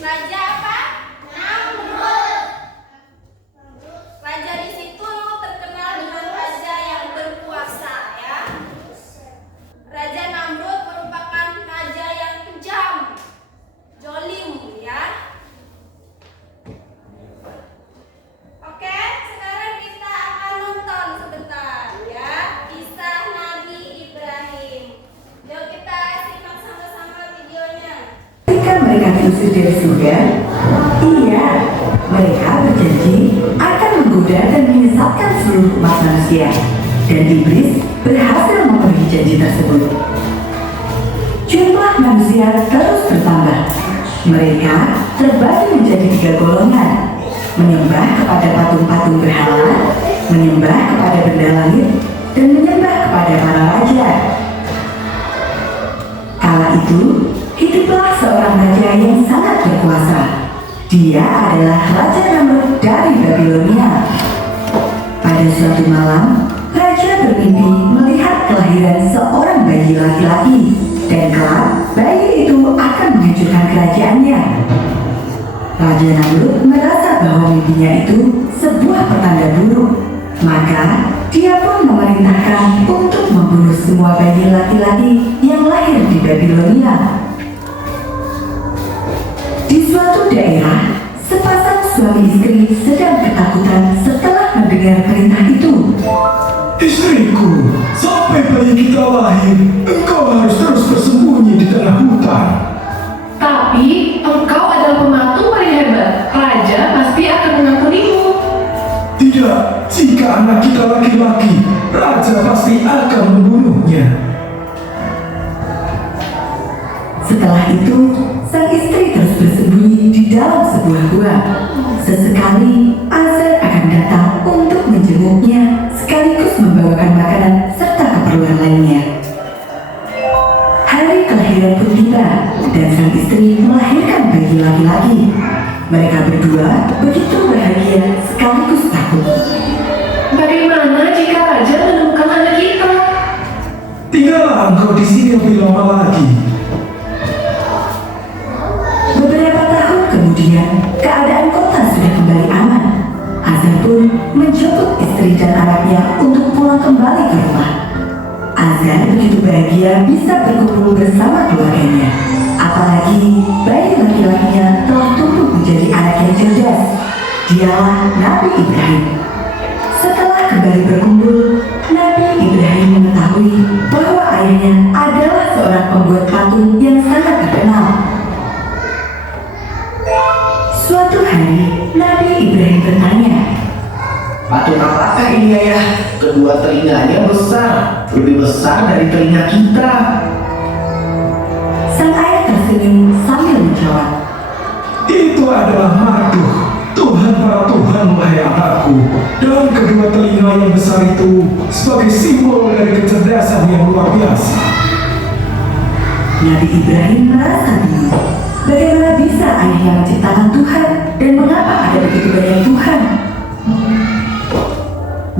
Raja apa? Namrud. Raja di situ terkenal dengan raja yang berkuasa, ya. Raja Namrud merupakan raja yang kejam, zolim, ya. Oke, sekarang kita akan nonton sebentar, ya, kisah Nabi Ibrahim. Yuk kita simak sama-sama videonya. Ketika mereka diusir dari surga, iya, mereka berjanji akan menggoda dan menyesatkan seluruh umat manusia. Dan iblis berhasil memenuhi janji tersebut. Jumlah manusia terus bertambah. Mereka terbagi menjadi 3 golongan: menyembah kepada patung-patung berhala, menyembah kepada benda langit, dan menyembah kepada para raja. Kala itu, hiduplah seorang raja yang sangat berkuasa. Dia adalah Raja Namrud dari Babilonia. Pada suatu malam, raja bermimpi melihat kelahiran seorang bayi laki-laki, dan kelak bayi itu akan menghancurkan kerajaannya. Raja Namrud merasa bahwa mimpinya itu sebuah pertanda buruk. Maka dia pun memerintahkan untuk membunuh semua bayi laki-laki yang lahir di Babilonia. Di suatu daerah, sepasang suami istri sedang ketakutan setelah mendengar perintah itu. Istriku, sampai bayi kita lahir, engkau harus terus bersembunyi di tengah hutan. Tapi engkau adalah pematung paling hebat. Raja pasti akan mengampunimu. Tidak, jika anak kita laki-laki, raja pasti akan membunuhnya. Setelah itu, sang istri terus bersembunyi di dalam sebuah gua. Sesekali, Azar akan datang untuk menjenguknya sekaligus membawakan makanan serta keperluan lainnya. Hari kelahiran pun tiba dan sang istri melahirkan bayi laki-laki. Mereka berdua begitu bahagia sekaligus takut. Bagaimana jika raja menemukan anak kita? Tinggallah engkau di sini lebih lama lagi. Beberapa tahun kemudian, keadaan kota sudah kembali aman. Azar pun menjemput istri dan anaknya untuk pulang kembali ke rumah. Azar begitu bahagia bisa berkumpul bersama keluarganya. Apalagi bayi laki-lakinya telah tumbuh menjadi anak yang cerdas. Dialah Nabi Ibrahim. Setelah kembali berkumpul, Nabi Ibrahim mengetahui bahwa ayahnya adalah seorang pembuat patung yang sangat terkenal. Suatu hari, Nabi Ibrahim bertanya, Patung apakah ini ayah? Kedua telinganya besar, lebih besar dari telinga kita. sang ayah tersenyum sambil menjawab, Itu adalah Maduh, Tuhan para Tuhan, wahai anakku. Dan kedua telinga yang besar itu sebagai simbol dari kecerdasan yang luar biasa. Nabi Ibrahim merasa bingung. Bagaimana bisa ayahnya menciptakan Tuhan dan mengapa ada begitu banyak Tuhan?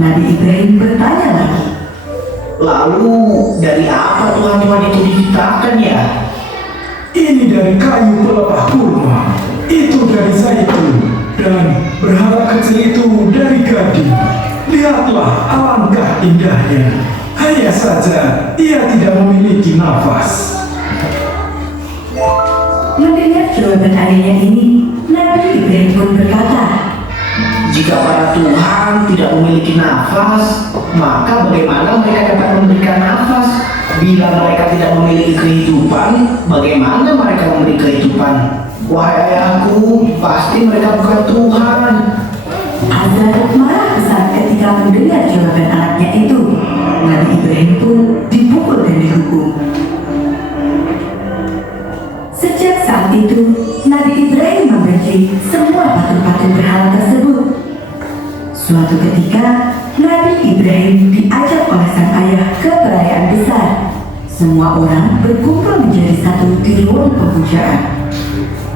Nabi Ibrahim bertanya lagi, Lalu dari apa Tuhan-Tuhan itu diciptakan ya? Ini dari kayu pelepah kurma, itu dari zaitun, dan berhala kecil itu dari gading. Lihatlah alangkah indahnya. Hanya saja ia tidak memiliki nafas. mendengar jawaban ayahnya ini, Nabi Ibrahim pun berkata, Jika para Tuhan tidak memiliki nafas, maka bagaimana mereka dapat memberikan nafas? Bila mereka tidak memiliki kehidupan, bagaimana mereka memberi kehidupan? Wahai ayahku, pasti mereka bukan Tuhan. Azar marah besar ketika mendengar jawaban anaknya itu. Nabi Ibrahim pun dipukul dan dihukum. Sejak saat itu, Nabi Ibrahim membenci semua patung-patung berhala tersebut. Suatu ketika, Nabi Ibrahim diajak oleh sang ayah ke perayaan besar. Semua orang berkumpul menjadi satu di ruang pemujaan.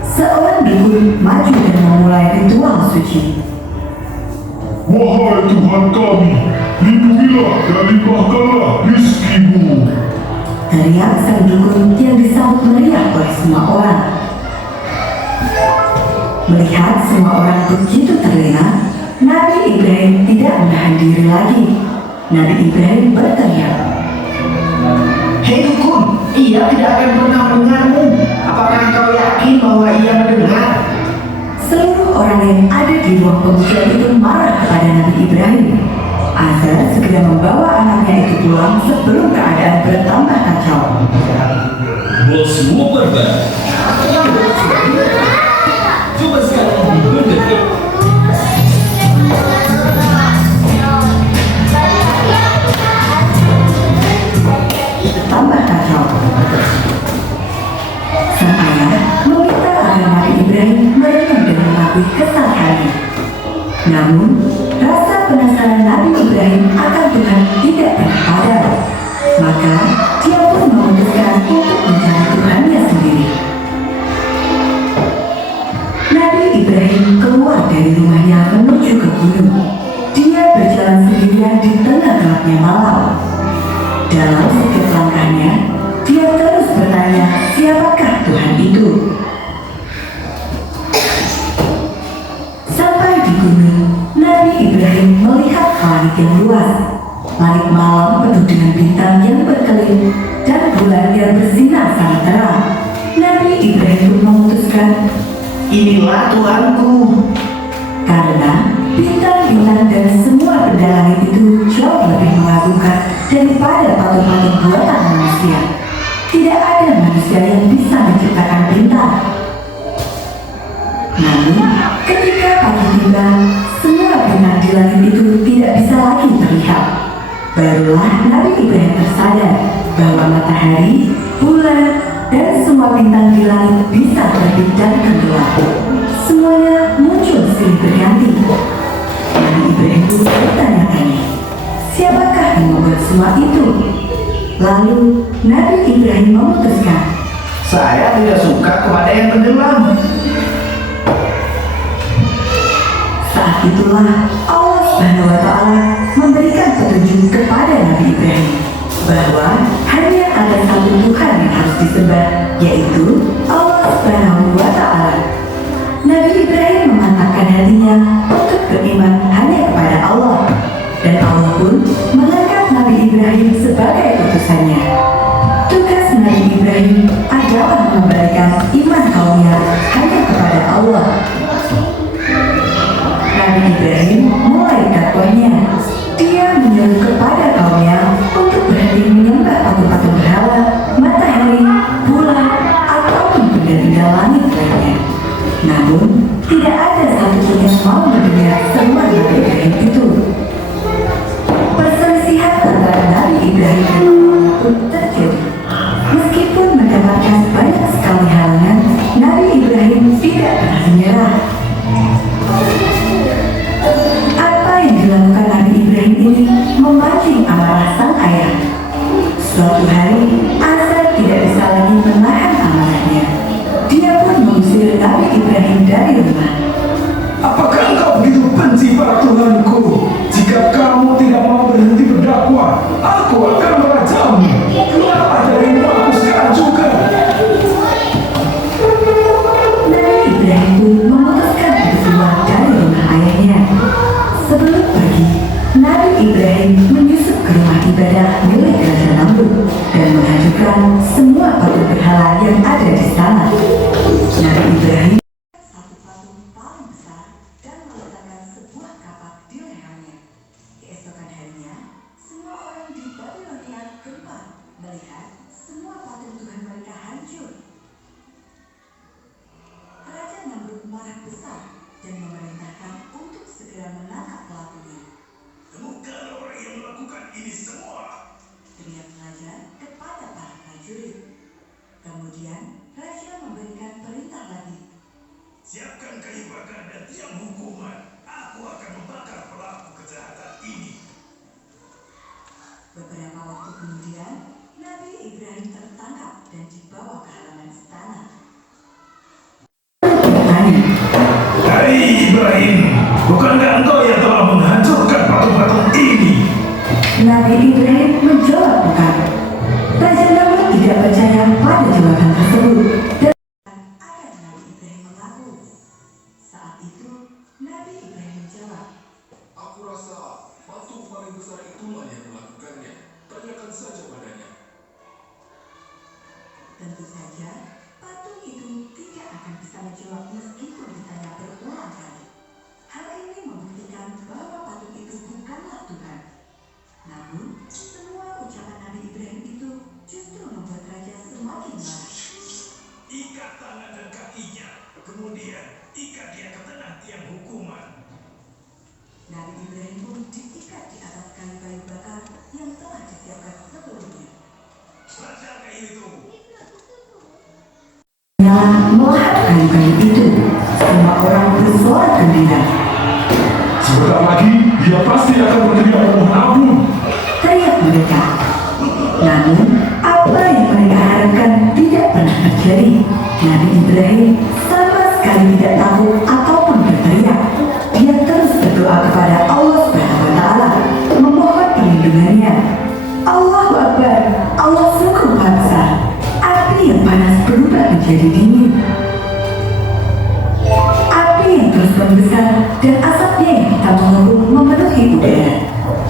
Seorang dukun maju dan memulai ritual suci. Wahai Tuhan kami, lindungilah dan limpahkanlah rizkimu. Teriak sang dukun yang disambut meriah oleh semua orang. Melihat semua orang begitu terlena, Nabi Ibrahim tidak menahan diri lagi. Nabi Ibrahim berteriak, Hei dukun, ia tidak akan pernah mendengarmu. Apakah kau yakin bahwa ia mendengar? seluruh orang yang ada di ruang pengujian itu marah kepada Nabi Ibrahim. Azar segera membawa anaknya itu pulang sebelum keadaan bertambah kacau. Bosmu berbalik. Coba sekarang berdiri. Tambah kacau. Sang ayah meminta agar Nabi Ibrahim merenung dan mengakui kesalahannya. Namun, rasa penasaran Nabi Ibrahim akan Tuhan tidak pernah padam. Maka, dia pun memutuskan untuk mencari Tuhannya sendiri. Nabi Ibrahim keluar dari rumahnya menuju ke gunung. Dia berjalan sendirian di tengah gelapnya malam. Dalam setiap langkahnya, dia terus bertanya, siapakah Tuhan itu? Sampai di gunung, Nabi Ibrahim melihat langit yang luas. Langit malam penuh dengan bintang yang berkelip dan bulan yang bersinar sangat terang. Nabi Ibrahim pun memutuskan, Inilah Tuhanku. karena bintang-bintang dan semua benda langit itu jauh lebih mengagumkan daripada patung-patung buatan manusia. Tidak ada manusia yang bisa menciptakan bintang. Namun, ketika pagi tiba, semua bintang di langit itu tidak bisa lagi terlihat. Barulah Nabi Ibrahim tersadar bahwa matahari, bulan, dan semua bintang di langit bisa terbit dan tenggelam. Semuanya muncul silih berganti. Nabi Ibrahim pun bertanya-tanya, siapakah yang membuat semua itu? Lalu Nabi Ibrahim memutuskan, Saya tidak suka kepada yang tenggelam. saat itulah Allah Subhanahu wa Ta'ala memberikan petunjuk kepada Nabi Ibrahim bahwa hanya ada satu Tuhan yang harus disembah, yaitu Allah Subhanahu wa Ta'ala. Nabi Ibrahim memantapkan hatinya untuk beriman hanya kepada Allah, dan Allah pun mengangkat Nabi Ibrahim sebagai utusannya. Tugas Nabi Ibrahim adalah mengembalikan iman kaumnya hanya kepada Allah. Nabi Ibrahim mulai dakwahnya. Dia menyuruh kepada kaumnya untuk berhenti menyembah patung-patung berhala, matahari, bulan, ataupun benda-benda langit lainnya. Namun, tidak ada satupun yang mau mendengar semua Nabi Ibrahim itu. Perselisihan antara Nabi Ibrahim dan Allah pun terjadi. Meskipun mendapatkan banyak sekali halangan, Nabi Ibrahim tidak pernah menyerah. Apa yang dilakukan Nabi Ibrahim ini memancing amarah sang ayah. Suatu hari, Azar tidak bisa lagi menahan amarahnya. Dia pun mengusir Nabi Ibrahim dari rumah. Apakah engkau begitu benci pada Tuhanku? Jika kamu tidak mau berhenti berdakwah, aku akan merajamu. Keluarlah darimu aku sekarang juga. Nabi Ibrahim pun memutuskan untuk keluar dari rumah ayahnya. Sebelum pergi, Nabi Ibrahim menyusup ke rumah ibadah milik Raja Namrud dan menghancurkan semua patung berhala yang ada di sana. Nabi Ibrahim satu patung paling besar dan meletakkan sebuah kapak di lehernya. Keesokan harinya, semua orang di Babilonia gempar melihat semua patung Tuhan mereka hancur. Raja Namrud marah besar dan memerintahkan untuk segera menangkap pelakunya. Temukan orang yang melakukan ini semua. Teriak raja kepada para prajurit. Kemudian raja memberikan perintah lagi. Siapkan kayu bakar dan tiang hukuman. Aku akan membakar pelaku kejahatan ini. Beberapa waktu kemudian, Nabi Ibrahim tertangkap dan dibawa ke halaman istana. Bertanya, Hai Ibrahim, bukankah engkau yang telah menghancurkan patung-patung ini? Nabi Ibrahim menjawab bukan. Raja Namrud tidak percaya pada jawaban tersebut dan agar Nabi Ibrahim mengaku. menjawab meskipun ditanya berulang kali. Hal ini membuktikan bahwa patung itu bukanlah Tuhan. Namun, semua ucapan Nabi Ibrahim itu justru membuat raja semakin marah. Ikat tangan dan kakinya, kemudian ikat dia ke tengah tiang hukuman. Nabi Ibrahim pun diikat di atas kayu bakar yang telah disiapkan sebelumnya. Raja kayu itu Nyala melahap kayu-kayu itu. Semua orang bersorak gembira. Sebentar lagi dia pasti akan berteriak memohon ampun. Teriak mereka. Namun, apa yang mereka harapkan tidak pernah terjadi. Nabi Ibrahim sama sekali tidak takut ataupun berteriak. Dia terus berdoa kepada Allah SWT, memohon perlindungannya. Allahu Akbar, Allah sungguh Maha Besar. Api yang panas berubah menjadi dingin. Api yang terus membesar dan asapnya yang hitam mengepul memenuhi udara.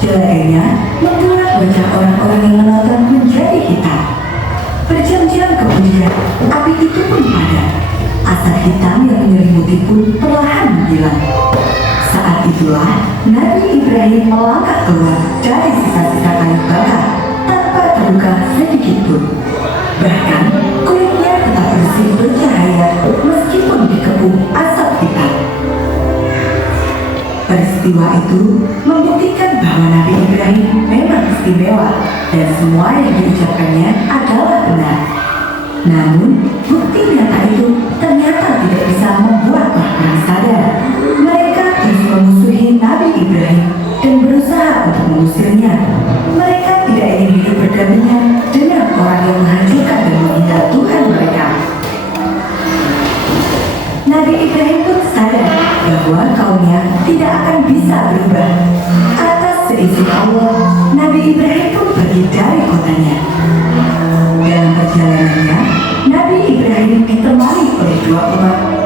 Jeleknya membuat wajah orang-orang yang menonton menjadi hitam. Berjam-jam kemudian, api itu pun padam. Asap hitam yang menyelimuti pun perlahan menghilang. Saat itulah Nabi Ibrahim melangkah keluar dari sisa-sisa kayu bakar tanpa terluka sedikit pun. Bahkan kulitnya tetap bersih bercahaya meskipun dikepung asap hitam. Peristiwa itu membuktikan bahwa Nabi Ibrahim memang istimewa dan semua yang diucapkannya adalah benar. Namun, bukti nyata itu ternyata tidak bisa membuat orang sadar. Mereka terus memusuhi Nabi Ibrahim dan berusaha untuk mengusirnya. Mereka tidak ingin hidup berdampingan dengan orang yang menghancurkan dan menghina Tuhan mereka. Nabi Ibrahim pun sadar bahwa kaumnya tidak akan bisa berubah. Atas seizin Allah, Nabi Ibrahim pun pergi dari kotanya. Dalam perjalanannya, Nabi Ibrahim ditemani oleh dua umat